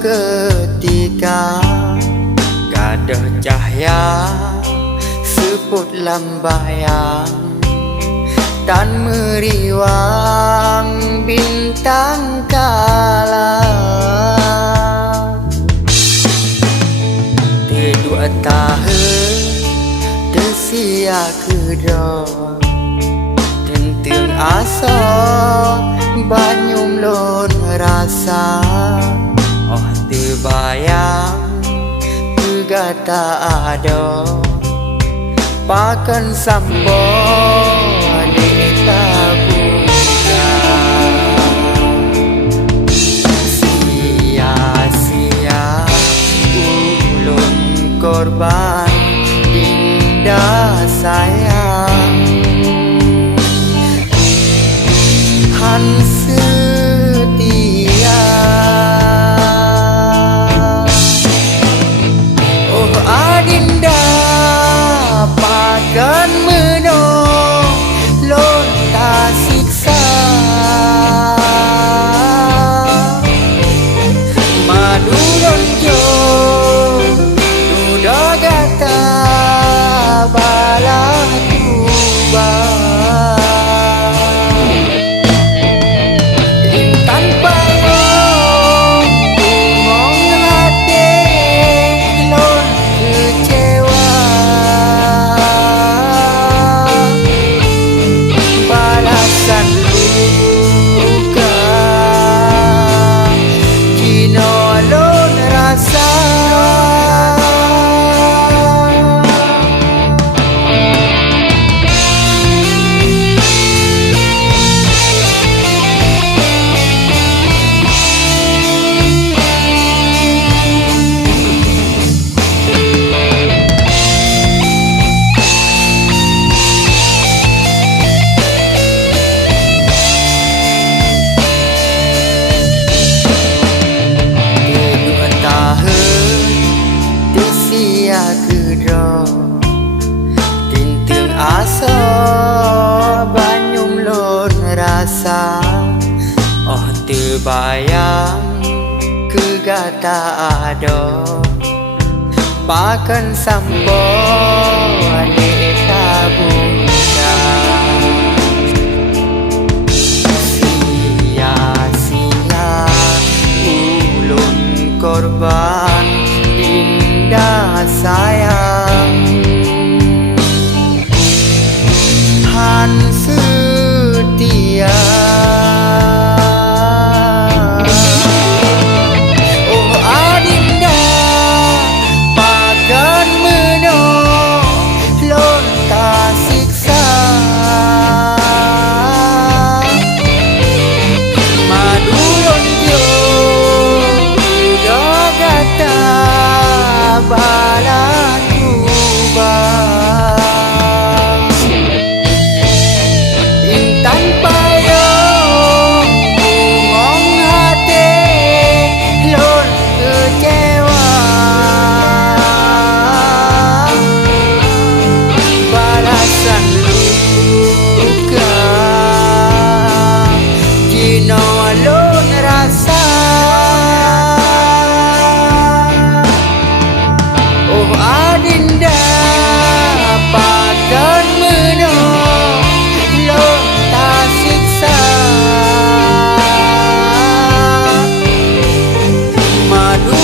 seketika gadah cahaya seput lambayang dan meriwang bintang kala. Dua tahun desia kedua tentang asa banyum lon rasa. Oh terbayang juga tak ada pakan sampo di tabuka. Sia-sia ulun korban dinda sayang han setia. Oh adinda pakan menolong tak siksa madu lonjo duda gata bala tuba. Intan payung tungong hati lon kecewa balasan luka kino lon rasa. Sia kedua tentang asa banyum lon rasa. Oh terbayang kegata ada pakan sampo di tabuka. Sia-sia ulun korban dinda sayang han setia. Oh adinda pakan menolong tak siksa madu lonjo duda gata bala tuba. Intan payung tungong hati lon kecewa balasan luka kino lon rasa. Oh adinda pakan menolong tak siksa madu